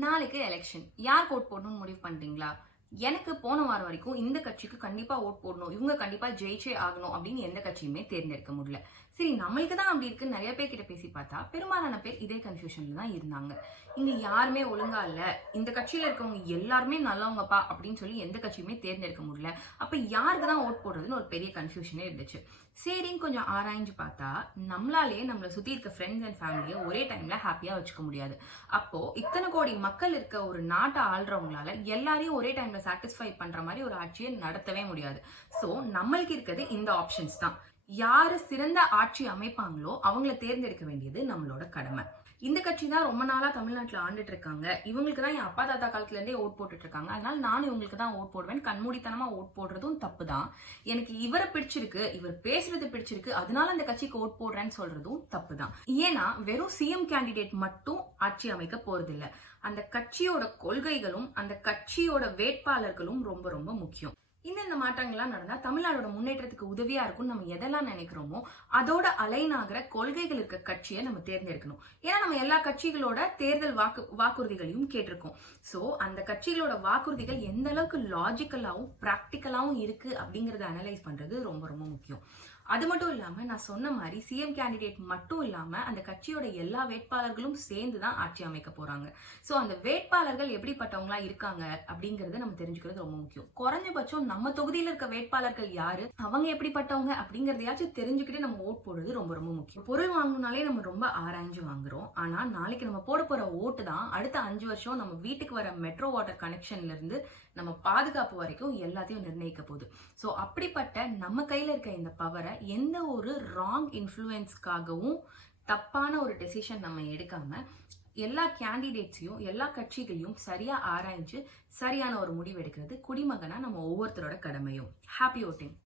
நாளைக்கு எலெக்ஷன். யாருக்கு ஓட் போடணும்னு முடிவு பண்ணிட்டீங்களா? எனக்கு போன வாரம் வரைக்கும் இந்த கட்சிக்கு கண்டிப்பா ஓட் போடணும், இவங்க கண்டிப்பா ஜெயிச்சே ஆகணும் அப்படின்னு எந்த கட்சியுமே தேர்ந்தெடுக்க முடியல. சரி, நம்மளுக்கு தான் அப்படி இருக்குன்னு நிறைய பேர் கிட்ட பேசி பார்த்தா பெரும்பாலான பேர் இதே கன்ஃபியூஷன்ல தான் இருந்தாங்க. இங்க யாருமே ஒழுங்கா இல்ல, இந்த கட்சியில இருக்கவங்க எல்லாருமே நல்லவங்கப்பா அப்படின்னு சொல்லி எந்த கட்சியுமே தேர்ந்தெடுக்க முடியல. அப்ப யாருக்கு தான் ஓட் போடுறதுன்னு ஒரு பெரிய கன்ஃபியூஷனே இருந்துச்சு. சரின்னு கொஞ்சம் ஆராய்ஞ்சு பார்த்தா நம்மளாலேயே நம்மளை சுத்தி இருக்க ஃப்ரெண்ட்ஸ் அண்ட் ஃபேமிலியை ஒரே டைம்ல ஹாப்பியா வச்சுக்க முடியாது. அப்போ இத்தனை கோடி மக்கள் இருக்க ஒரு நாட்டை ஆள்றவங்களால எல்லாரையும் ஒரே டைம்ல சாட்டிஸ்ஃபை பண்ற மாதிரி ஒரு ஆட்சியை நடத்தவே முடியாது. சோ நம்மளுக்கு இருக்கிறது இந்த ஆப்ஷன்ஸ் தான். யாரு சிறந்த ஆட்சி அமைப்பாங்களோ அவங்கள தேர்ந்தெடுக்க வேண்டியது நம்மளோட கடமை. இந்த கட்சி தான் ரொம்ப நாளா தமிழ்நாட்டுல ஆண்டுட்டு இருக்காங்க, இவங்களுக்கு தான் என் அப்பா தாத்தா காலத்துல இருந்தே ஓட் போட்டுட்டு இருக்காங்க, அதனால நானும் இவங்களுக்கு தான் ஓட் போடுவேன், கண்மூடித்தனமா ஓட் போடுறதும் தப்பு தான். எனக்கு இவரை பிடிச்சிருக்கு, இவர் பேசுறது பிடிச்சிருக்கு, அதனால அந்த கட்சிக்கு ஓட் போடுறேன்னு சொல்றதும் தப்பு தான். ஏன்னா வெறும் சிஎம் கேண்டிடேட் மட்டும் ஆட்சி அமைக்க போறது இல்ல, அந்த கட்சியோட கொள்கைகளும் அந்த கட்சியோட வேட்பாளர்களும் ரொம்ப ரொம்ப முக்கியம். இந்த மாற்றங்கள்லாம் நடந்தா தமிழ்நாடோட முன்னேற்றத்துக்கு உதவியா இருக்கும் நம்ம எதெல்லாம் நினைக்கிறோமோ அதோட அலைன் ஆகிற கொள்கைகள் இருக்க கட்சியை நம்ம தேர்ந்தெடுக்கணும். ஏன்னா நம்ம எல்லா கட்சிகளோட தேர்தல் வாக்குறுதிகளையும் கேட்டிருக்கோம். சோ அந்த கட்சிகளோட வாக்குறுதிகள் எந்த அளவுக்கு லாஜிக்கலாவும் பிராக்டிக்கலாவும் இருக்கு அப்படிங்கறத அனலைஸ் பண்றது ரொம்ப ரொம்ப முக்கியம். அது மட்டும் இல்லாம நான் சொன்ன மாதிரி சிஎம் கேண்டிடேட் மட்டும் இல்லாம அந்த கட்சியோட எல்லா வேட்பாளர்களும் சேர்ந்துதான் ஆட்சி அமைக்க போறாங்க. சோ அந்த வேட்பாளர்கள் எப்படிப்பட்டவங்களா இருக்காங்க அப்படிங்கறத நம்ம தெரிஞ்சுக்கிறது ரொம்ப முக்கியம். குறைஞ்சபட்சம் நம்ம தொகுதியில இருக்க வேட்பாளர்கள் யாரு, அவங்க எப்படிப்பட்டவங்க அப்படிங்கறதையாச்சும் தெரிஞ்சுக்கிட்டு நம்ம ஓட் போடுறது ரொம்ப ரொம்ப முக்கியம். பொருள் வாங்கணும்னாலே நம்ம ரொம்ப ஆராய்ஞ்சு வாங்குறோம். ஆனா நாளைக்கு நம்ம போட போற ஓட்டு தான் அடுத்த 5 வருஷம் நம்ம வீட்டுக்கு வர மெட்ரோ வாட்டர் கனெக்ஷன்ல இருந்து நம்ம பாதுகாப்பு வரைக்கும் எல்லாத்தையும் நிர்ணயிக்க போகுது. சோ அப்படிப்பட்ட நம்ம கையில இருக்க இந்த பவரை எந்த ஒரு ராங் இன்ஃப்ளூயன்ஸ்க்காகவும் தப்பான ஒரு டெசிஷன் நம்ம எடுக்காம எல்லா கேண்டிடேட்ஸையும் எல்லா கட்சிகளையும் சரியா ஆராய்ஞ்சு சரியான ஒரு முடிவு எடுக்கிறது குடிமகனா நம்ம ஒவ்வொருத்தரோட கடமையும். Happy voting.